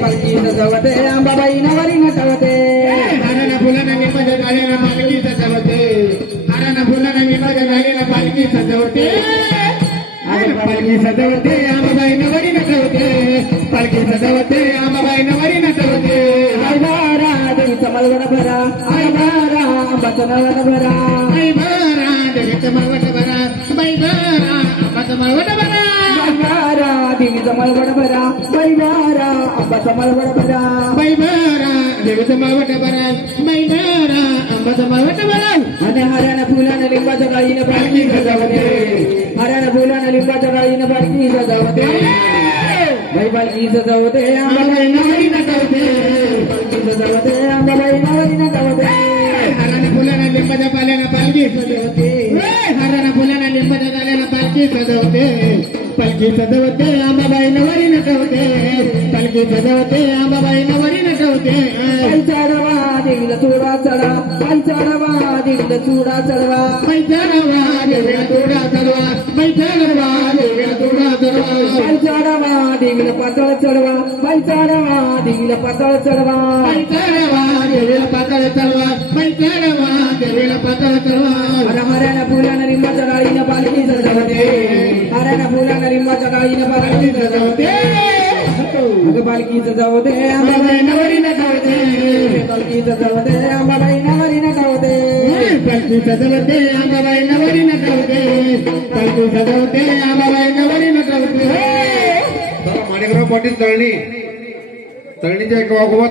पालखी सजवते अंबाबाई नवरी नटवते हारानं फुलानं निंबाच्या झालेला पालखी सजवते हारानं फुलानं निंबाच्या झालेला पालखी सजवते पालखी सजवते अंबाबाई नवरी नटवते पालखी सजवते अंबाबाई नवरी नटवते आई बारा देवीचा मलवट भरा आई बारा अंबाचा नवट भरा आई बारा देवीचा मलवट भरा बाई बारा अंबाचा मलवट भरा आई बारा देवीचा मलवट भरा बाई बारा अंबाचा मलवट भरा बाई बारा देवीचा मलवट भरा बाई बारा अंबाचा मलवट भरा आणि हऱ्यानं फुलानं लिंबाच्या गाईनं पालखी सजवते हऱ्यानं फुलानं लिंबाच्या गाईनं पालखी सजवते बाई पालखी सजवते अंबाबाई नवरी नटवते पालखी सजवते अंबाबाई नवरी नटवते हारानं फुलानं लिंबाच्या पाल्यानं पालखी सजवते हारानं फुलानं लिंबाच्या झाल्यानं पालखी सजवते पालखी सजवते अंबाबाई नवरी नटवते पालखी सजवते अंबाबाई नवरी नटवते पाय चढवा देवीला चुडा चढा पाय चढवा देवीला चुडा चढवा पाय चढवा देवीला चुडा चढवा पाय चढवा देवीला चुडा चढवा पाय चढवा देवीला पातळ चढवा पाय चढवा देवीला पातळ चढवा पाय चढवा देवीला पातळ चढवा पाय चढवा देवीला पातळ चढवा हऱ्यानं फुलानं लिंबाच्या गाईनं पालखी सजवते हऱ्यानं फुलानं लिंबाच्या गाईनं पालखी सजवते अगं पालखी सजवते अंबाबाई नवरी नटवते पालखी सजवते अंबाबाई नवरी नटवते पालखी सजवते अंबाबाई नवरी नटवते पालखी सजवते अंबाबाई नवरी नटवते माणिकराव पाटील तळणीच्या एक वाघोबा